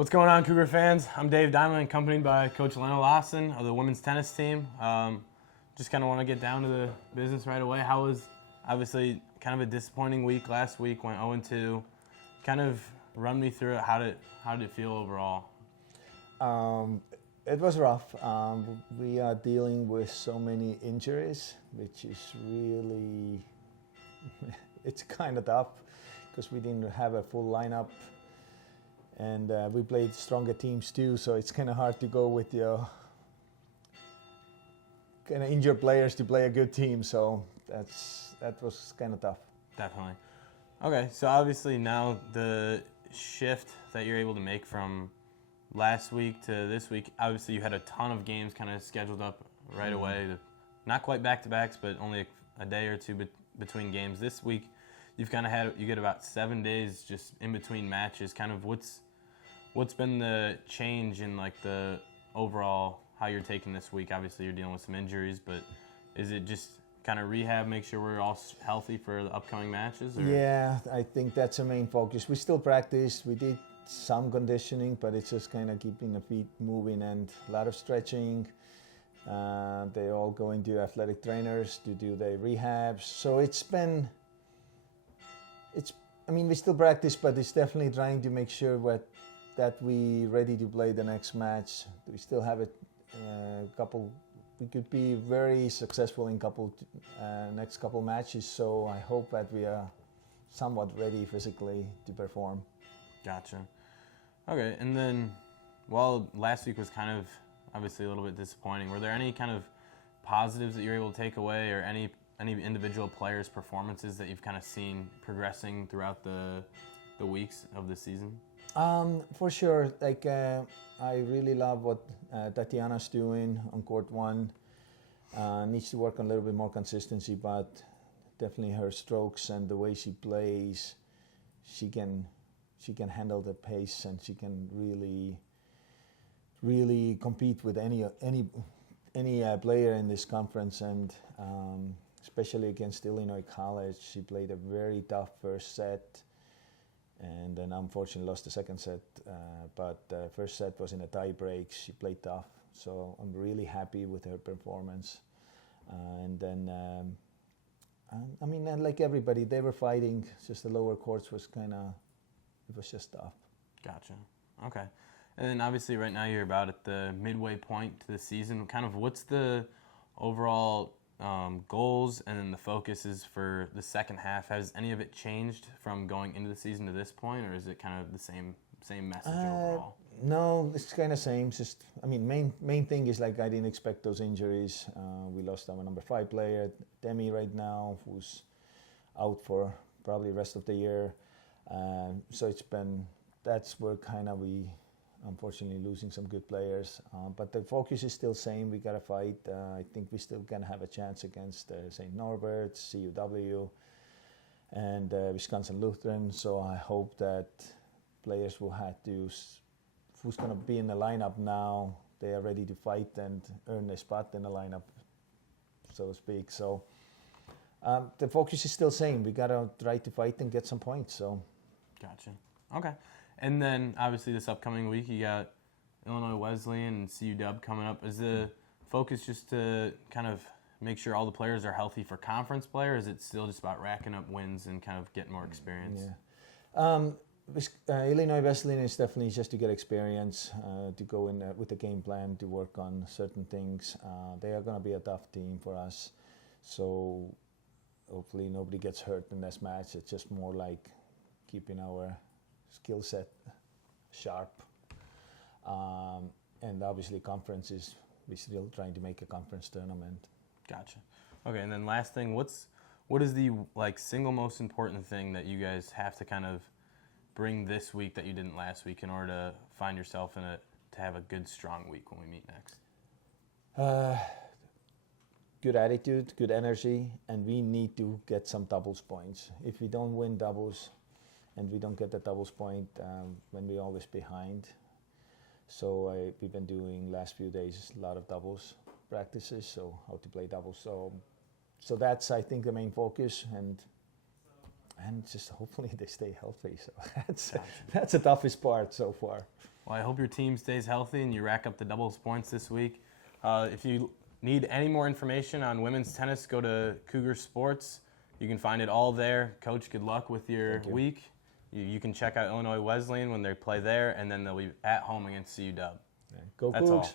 What's going on, Cougar fans? I'm Dave Deimling, accompanied by Coach Lasn of the women's tennis team. Just kind of want to get down to the business right away. How was, obviously, kind of a disappointing week last week, went 0-2. Kind of run me through it. How did it feel overall? It was rough. We are dealing with so many injuries, which is really, it's kind of tough because we didn't have a full lineup. And we played stronger teams too, so it's kind of hard to go with your kind of injured players to play a good team. So that was kind of tough. Definitely. Okay, so obviously now the shift that you're able to make from last week to this week, obviously you had a ton of games kind of scheduled up right away. Not quite back-to-backs, but only a day or two between games. This week you've kind of you get about 7 days just in between matches. Kind of what's been the change in like the overall how you're taking this week? Obviously you're dealing with some injuries, but is it just kind of rehab, make sure we're all healthy for the upcoming matches? Or? Yeah, I think that's the main focus. We still practice. We did some conditioning, but it's just kind of keeping the feet moving and a lot of stretching. They all go into athletic trainers to do their rehabs. So we still practice, but it's definitely trying to make sure that we ready to play the next match. We still have we could be very successful in next couple matches, so I hope that we are somewhat ready physically to perform. Gotcha. Okay, and then, well, last week was kind of obviously a little bit disappointing. Were there any kind of positives that you were able to take away, or any individual players' performances that you've kind of seen progressing throughout the weeks of the season? For sure. Like I really love what Tatiana's doing on court one. Needs to work on a little bit more consistency, but definitely her strokes and the way she plays, she can handle the pace, and she can really compete with any player in this conference. And especially against Illinois College, she played a very tough first set, and then unfortunately lost the second set. But first set was in a tie break. She played tough, so I'm really happy with her performance. And then, and like everybody, they were fighting. Just the lower courts was it was just tough. Gotcha. Okay. And then obviously right now you're about at the midway point to the season. Kind of what's the overall goals and then the focus is for the second half? Has any of it changed from going into the season to this point, or is it kind of the same message overall? No, it's kind of same. Just main thing is like I didn't expect those injuries. We lost our number 5 player, Demi, right now, who's out for probably the rest of the year. So that's where kind of we unfortunately losing some good players. But the focus is still same. We got to fight. I think we still can have a chance against St. Norbert's, CUW, and Wisconsin Lutheran. So I hope that players who's going to be in the lineup now, they are ready to fight and earn a spot in the lineup, so to speak. So the focus is still same. We got to try to fight and get some points. So. Gotcha. Okay. And then obviously this upcoming week you got Illinois Wesleyan and CUW coming up. Is the focus just to kind of make sure all the players are healthy for conference play, or is it still just about racking up wins and kind of getting more experience? Yeah. Illinois Wesleyan is definitely just to get experience, to go in with a game plan to work on certain things. They are going to be a tough team for us, so hopefully nobody gets hurt in this match. It's just more like keeping our skill set sharp. And obviously conferences, we're still trying to make a conference tournament. Gotcha. Okay, and then last thing, what is the single most important thing that you guys have to kind of bring this week that you didn't last week in order to find yourself to have a good, strong week when we meet next? Good attitude, good energy, and we need to get some doubles points. If we don't win doubles and we don't get the doubles point, when we're always behind. So we've been doing last few days a lot of doubles practices, so how to play doubles. So that's, I think, the main focus, and just hopefully they stay healthy. So that's the toughest part so far. Well, I hope your team stays healthy and you rack up the doubles points this week. If you need any more information on women's tennis, go to Cougar Sports. You can find it all there. Coach, good luck with your week. You can check out Illinois Wesleyan when they play there, and then they'll be at home against CU Dub. Go That's Cougs. all.